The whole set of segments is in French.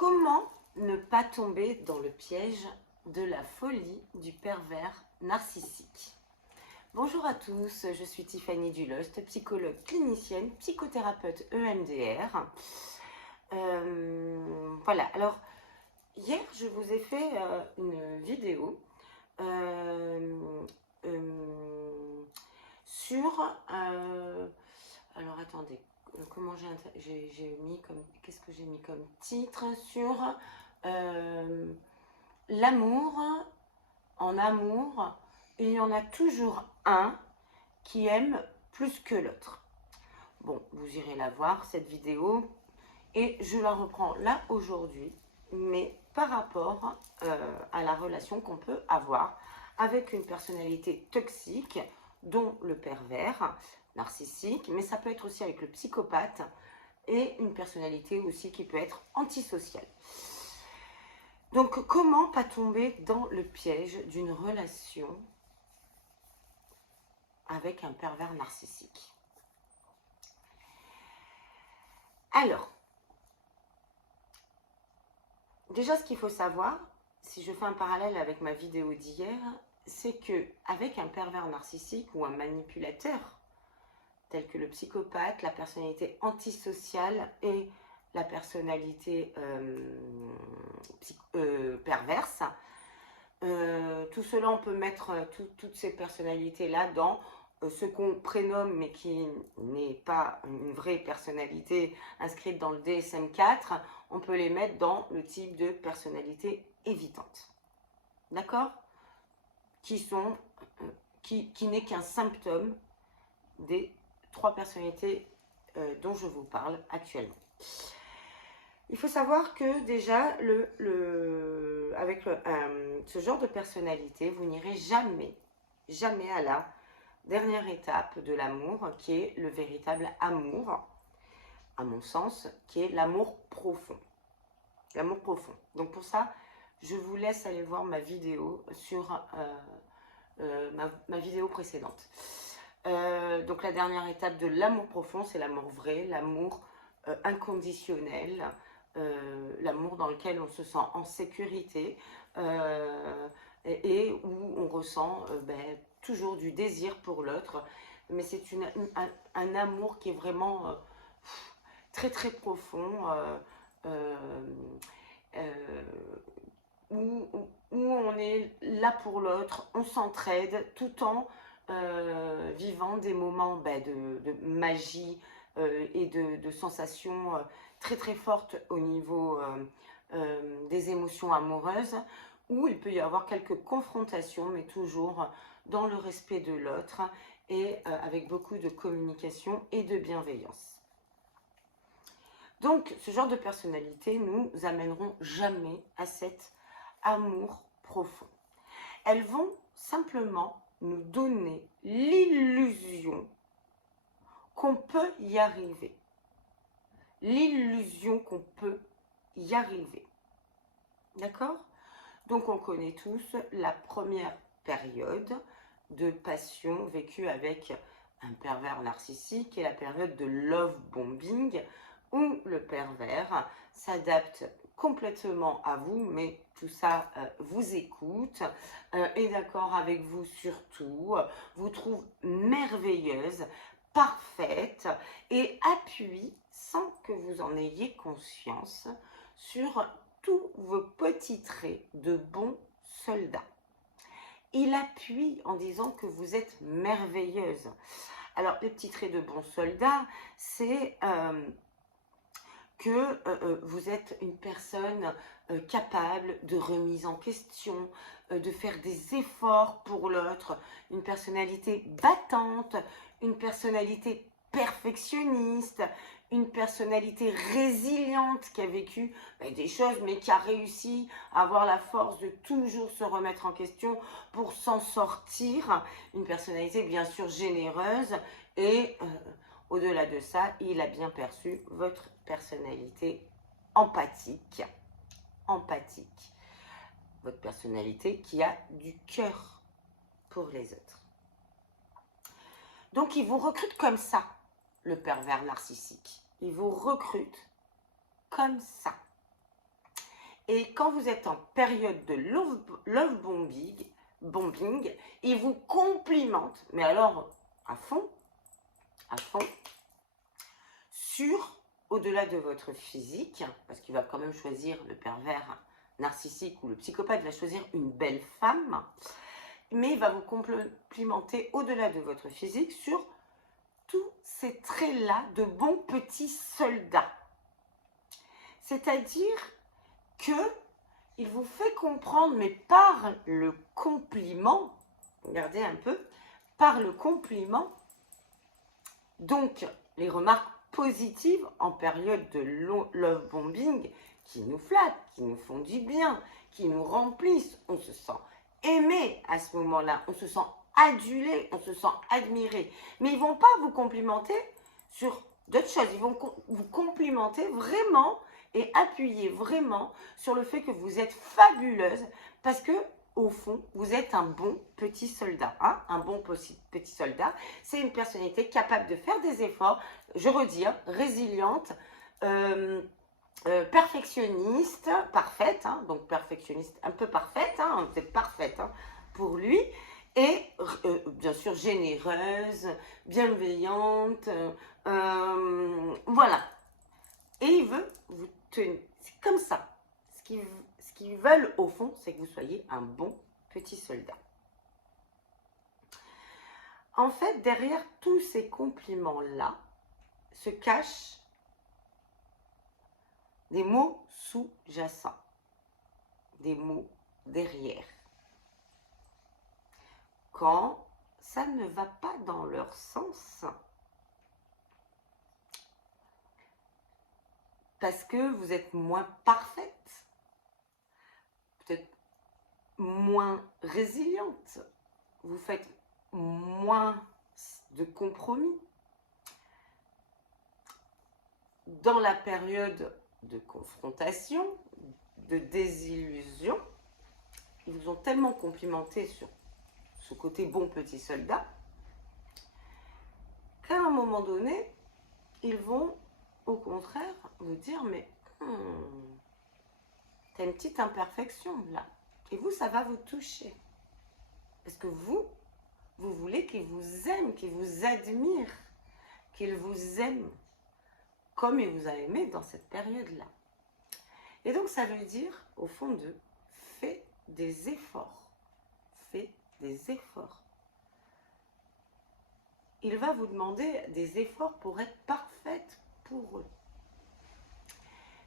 Comment ne pas tomber dans le piège de la folie du pervers narcissique? Bonjour à tous, je suis Tiffany Dulost, psychologue clinicienne, psychothérapeute EMDR. Voilà, alors hier je vous ai fait une vidéo sur... alors attendez, comment j'ai mis comme... Qu'est-ce que j'ai mis comme titre sur l'amour? En amour, il y en a toujours un qui aime plus que l'autre. Bon, vous irez la voir, cette vidéo, et je la reprends là aujourd'hui, mais par rapport à la relation qu'on peut avoir avec une personnalité toxique, dont le pervers narcissique, mais ça peut être aussi avec le psychopathe et une personnalité aussi qui peut être antisociale. Donc, comment pas tomber dans le piège d'une relation avec un pervers narcissique? Alors, déjà, ce qu'il faut savoir, si je fais un parallèle avec ma vidéo d'hier, c'est que avec un pervers narcissique ou un manipulateur, tel que le psychopathe, la personnalité antisociale et la personnalité perverse, tout cela, on peut mettre toutes ces personnalités-là dans ce qu'on prénomme, mais qui n'est pas une vraie personnalité inscrite dans le DSM-4, on peut les mettre dans le type de personnalité évitante. D'accord? Qui n'est qu'un symptôme des 3 personnalités dont je vous parle actuellement. Il faut savoir que déjà, avec ce genre de personnalité, vous n'irez jamais à la dernière étape de l'amour, qui est le véritable amour, à mon sens, qui est l'amour profond. L'amour profond. Donc pour ça, je vous laisse aller voir ma vidéo sur ma vidéo précédente. Donc la dernière étape de l'amour profond, c'est l'amour vrai, l'amour inconditionnel, l'amour dans lequel on se sent en sécurité et où on ressent toujours du désir pour l'autre. Mais c'est un amour qui est vraiment très très profond, où on est là pour l'autre, on s'entraide tout en vivant des moments de magie et de sensations très très fortes au niveau des émotions amoureuses, où il peut y avoir quelques confrontations, mais toujours dans le respect de l'autre et avec beaucoup de communication et de bienveillance. Donc, ce genre de personnalité nous amèneront jamais à cet amour profond. Elles vont simplement nous donner l'illusion qu'on peut y arriver. L'illusion qu'on peut y arriver. D'accord? Donc, on connaît tous la première période de passion vécue avec un pervers narcissique et la période de love bombing, où le pervers s'adapte complètement à vous, mais tout ça vous écoute, est d'accord avec vous surtout, vous trouve merveilleuse, parfaite et appuie, sans que vous en ayez conscience, sur tous vos petits traits de bons soldats. Il appuie en disant que vous êtes merveilleuse. Alors, les petits traits de bons soldats, c'est que vous êtes une personne capable de remise en question, de faire des efforts pour l'autre, une personnalité battante, une personnalité perfectionniste, une personnalité résiliente qui a vécu des choses mais qui a réussi à avoir la force de toujours se remettre en question pour s'en sortir, une personnalité bien sûr généreuse et au-delà de ça, il a bien perçu votre personnalité empathique. Empathique. Votre personnalité qui a du cœur pour les autres. Donc, il vous recrute comme ça, le pervers narcissique. Il vous recrute comme ça. Et quand vous êtes en période de love bombing, il vous complimente, mais alors à fond, au-delà de votre physique, parce qu'il va quand même choisir, le pervers narcissique ou le psychopathe va choisir une belle femme, mais il va vous complimenter au-delà de votre physique sur tous ces traits-là de bons petits soldats. C'est-à-dire que il vous fait comprendre, mais par le compliment, regardez un peu, par le compliment, donc les remarques positives en période de love bombing qui nous flattent, qui nous font du bien, qui nous remplissent, on se sent aimé à ce moment-là, on se sent adulé, on se sent admiré. Mais ils ne vont pas vous complimenter sur d'autres choses, ils vont vous complimenter vraiment et appuyer vraiment sur le fait que vous êtes fabuleuse parce que au fond, vous êtes un bon petit soldat. Hein, un bon petit soldat, c'est une personnalité capable de faire des efforts, je redis, hein, résiliente, perfectionniste, parfaite, hein, donc perfectionniste un peu parfaite, hein, vous êtes parfaite hein, pour lui, et bien sûr généreuse, bienveillante, voilà. Et il veut vous tenir, c'est comme ça. Ce qu'ils veulent au fond, c'est que vous soyez un bon petit soldat. En fait, derrière tous ces compliments-là, se cachent des mots sous-jacents, des mots derrière. Quand ça ne va pas dans leur sens, parce que vous êtes moins parfaite, peut-être moins résiliente, vous faites moins de compromis. Dans la période de confrontation, de désillusion, ils vous ont tellement complimenté sur ce côté bon petit soldat qu'à un moment donné, ils vont au contraire vous dire mais t'as une petite imperfection là. Et vous, ça va vous toucher. Parce que vous voulez qu'ils vous aiment, qu'ils vous admirent, qu'ils vous aiment comme il vous a aimé dans cette période-là. Et donc, ça veut dire, au fond d'eux, fais des efforts. Fais des efforts. Il va vous demander des efforts pour être parfaite pour eux.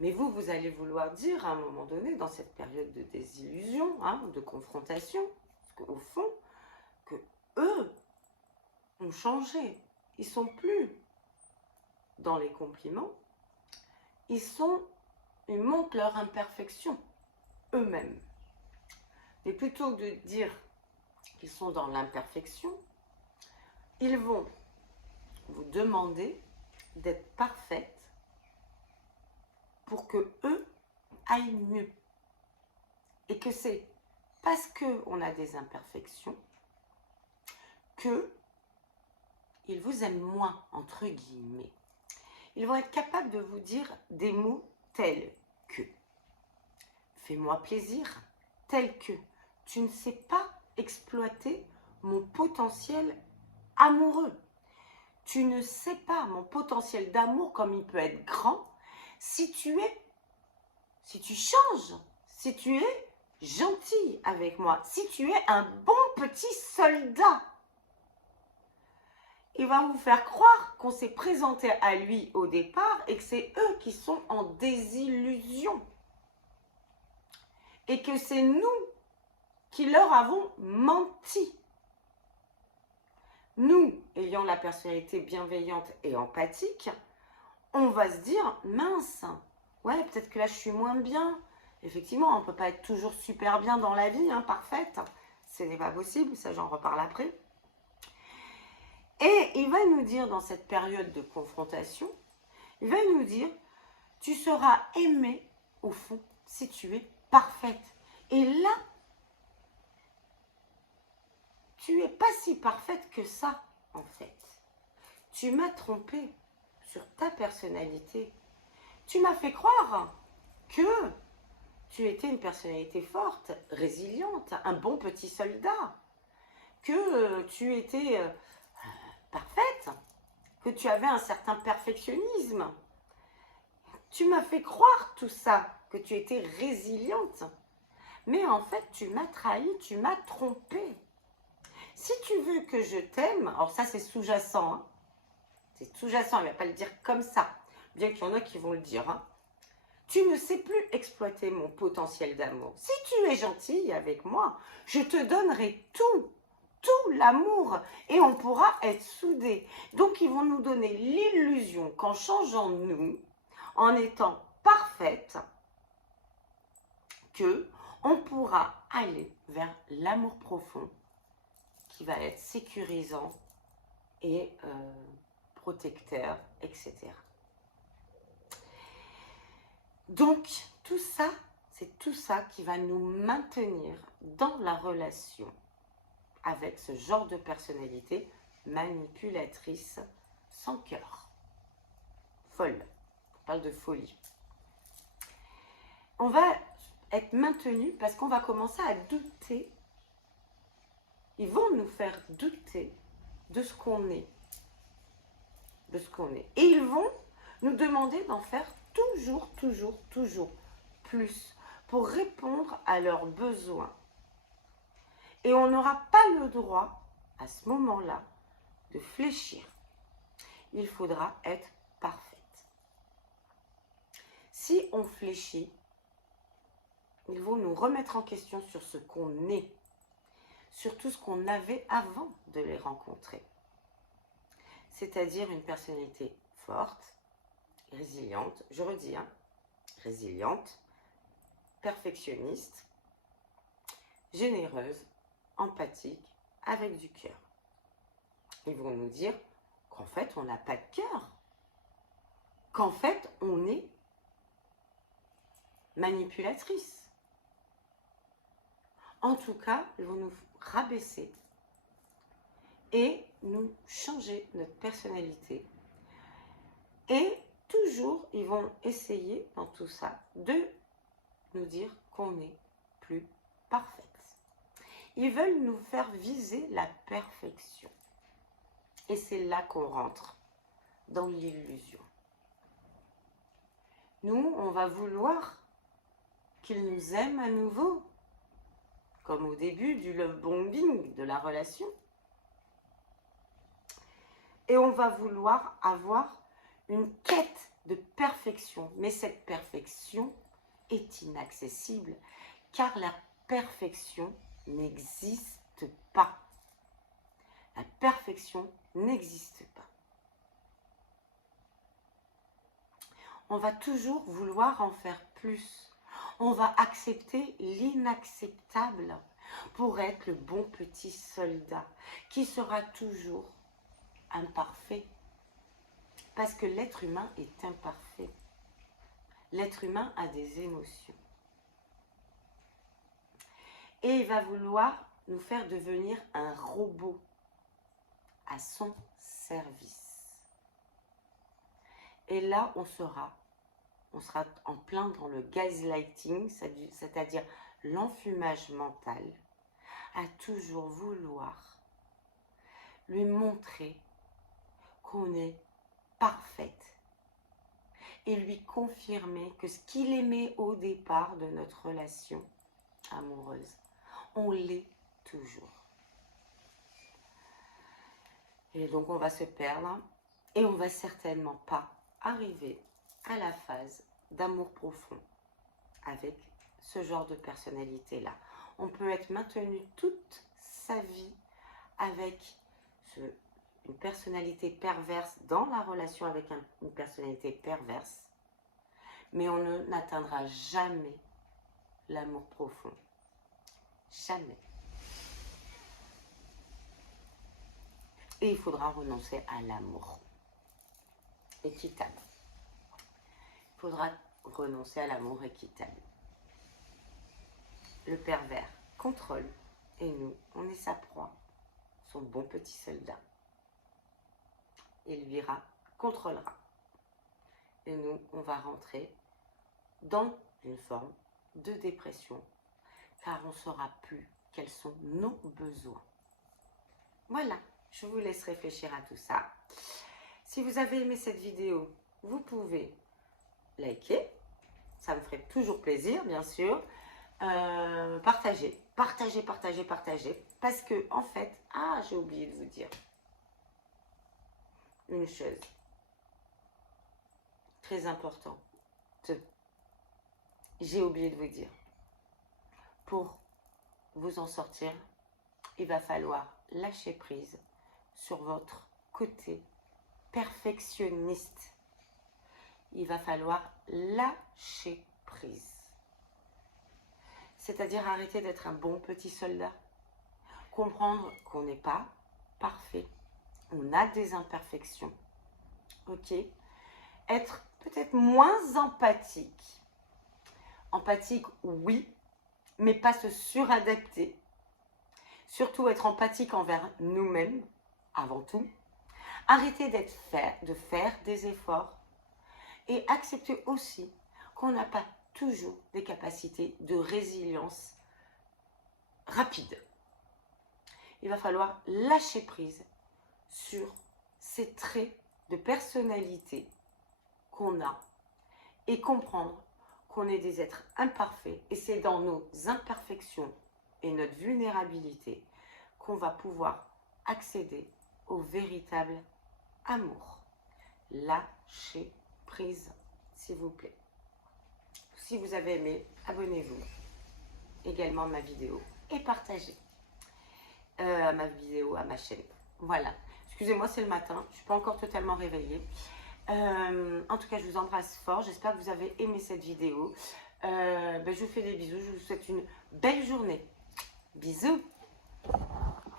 Mais vous allez vouloir dire à un moment donné, dans cette période de désillusion, hein, de confrontation, au fond, que eux ont changé. Ils ne sont plus dans les compliments. Ils montrent leur imperfection eux-mêmes. Mais plutôt que de dire qu'ils sont dans l'imperfection, ils vont vous demander d'être parfaite pour que eux aillent mieux. Et que c'est parce qu'on a des imperfections qu'ils vous aiment moins, entre guillemets. Ils vont être capables de vous dire des mots tels que « fais-moi plaisir », tels que « tu ne sais pas exploiter mon potentiel amoureux ». Tu ne sais pas mon potentiel d'amour comme il peut être grand si tu changes, si tu es gentil avec moi, si tu es un bon petit soldat. Il va vous faire croire qu'on s'est présenté à lui au départ et que c'est eux qui sont en désillusion. Et que c'est nous qui leur avons menti. Nous, ayant la personnalité bienveillante et empathique, on va se dire, mince, ouais, peut-être que là je suis moins bien. Effectivement, on ne peut pas être toujours super bien dans la vie, hein, parfaite. Ce n'est pas possible, ça j'en reparle après. Et il va nous dire dans cette période de confrontation, il va nous dire, tu seras aimé au fond si tu es parfaite. Et là, tu n'es pas si parfaite que ça, en fait. Tu m'as trompé sur ta personnalité. Tu m'as fait croire que tu étais une personnalité forte, résiliente, un bon petit soldat, que tu étais parfaite, que tu avais un certain perfectionnisme. Tu m'as fait croire tout ça, que tu étais résiliente. Mais en fait, tu m'as trahi, tu m'as trompée. Si tu veux que je t'aime, alors ça c'est sous-jacent, hein. C'est sous-jacent, il ne va pas le dire comme ça, bien qu'il y en a qui vont le dire, hein. Tu ne sais plus exploiter mon potentiel d'amour. Si tu es gentille avec moi, je te donnerai tout l'amour et on pourra être soudés. Donc ils vont nous donner l'illusion qu'en changeant nous, en étant parfaite, que on pourra aller vers l'amour profond qui va être sécurisant et protecteur, etc. Donc, tout ça, c'est tout ça qui va nous maintenir dans la relation avec ce genre de personnalité manipulatrice sans cœur. Folle. On parle de folie. On va être maintenu parce qu'on va commencer à douter. Ils vont nous faire douter de ce qu'on est. De ce qu'on est. Et ils vont nous demander d'en faire toujours plus pour répondre à leurs besoins. Et on n'aura pas le droit, à ce moment-là, de fléchir. Il faudra être parfaite. Si on fléchit, ils vont nous remettre en question sur ce qu'on est, sur tout ce qu'on avait avant de les rencontrer. C'est-à-dire une personnalité forte, résiliente, je redis, hein, résiliente, perfectionniste, généreuse, empathique, avec du cœur. Ils vont nous dire qu'en fait, on n'a pas de cœur, qu'en fait, on est manipulatrice. En tout cas, ils vont nous rabaisser et nous changer notre personnalité. Et toujours, ils vont essayer, dans tout ça, de nous dire qu'on n'est plus parfaite. Ils veulent nous faire viser la perfection. Et c'est là qu'on rentre dans l'illusion. Nous, on va vouloir qu'ils nous aiment à nouveau, comme au début du love bombing de la relation. Et on va vouloir avoir une quête de perfection. Mais cette perfection est inaccessible, car la perfection n'existe pas. La perfection n'existe pas. On va toujours vouloir en faire plus. On va accepter l'inacceptable pour être le bon petit soldat qui sera toujours imparfait. Parce que l'être humain est imparfait. L'être humain a des émotions. Et il va vouloir nous faire devenir un robot à son service. Et là, on sera en plein dans le gaslighting, c'est-à-dire l'enfumage mental, à toujours vouloir lui montrer qu'on est parfaite et lui confirmer que ce qu'il aimait au départ de notre relation amoureuse, on l'est toujours. Et donc on va se perdre et on va certainement pas arriver à la phase d'amour profond avec ce genre de personnalité-là. On peut être maintenu toute sa vie avec une personnalité perverse dans la relation avec une personnalité perverse, mais on n'atteindra jamais l'amour profond. Jamais. Et il faudra renoncer à l'amour équitable. Il faudra renoncer à l'amour équitable. Le pervers contrôle et nous, on est sa proie, son bon petit soldat. Il lui contrôlera. Et nous, on va rentrer dans une forme de dépression, car on ne saura plus quels sont nos besoins. Voilà, je vous laisse réfléchir à tout ça. Si vous avez aimé cette vidéo, vous pouvez liker, ça me ferait toujours plaisir, bien sûr. Partagez, parce que, en fait, j'ai oublié de vous dire une chose très importante. J'ai oublié de vous dire, pour vous en sortir, il va falloir lâcher prise sur votre côté perfectionniste. Il va falloir lâcher prise. C'est-à-dire arrêter d'être un bon petit soldat. Comprendre qu'on n'est pas parfait. On a des imperfections. Ok? Être peut-être moins empathique. Empathique, oui, mais pas se suradapter. Surtout être empathique envers nous-mêmes, avant tout. Arrêter de faire des efforts. Et accepter aussi qu'on n'a pas toujours des capacités de résilience rapide. Il va falloir lâcher prise sur ces traits de personnalité qu'on a et comprendre qu'on est des êtres imparfaits et c'est dans nos imperfections et notre vulnérabilité qu'on va pouvoir accéder au véritable amour. Lâchez prise, s'il vous plaît. Si vous avez aimé, abonnez-vous également à ma vidéo et partagez ma vidéo à ma chaîne. Voilà. Excusez-moi, c'est le matin. Je ne suis pas encore totalement réveillée. En tout cas, je vous embrasse fort. J'espère que vous avez aimé cette vidéo. Je vous fais des bisous. Je vous souhaite une belle journée. Bisous.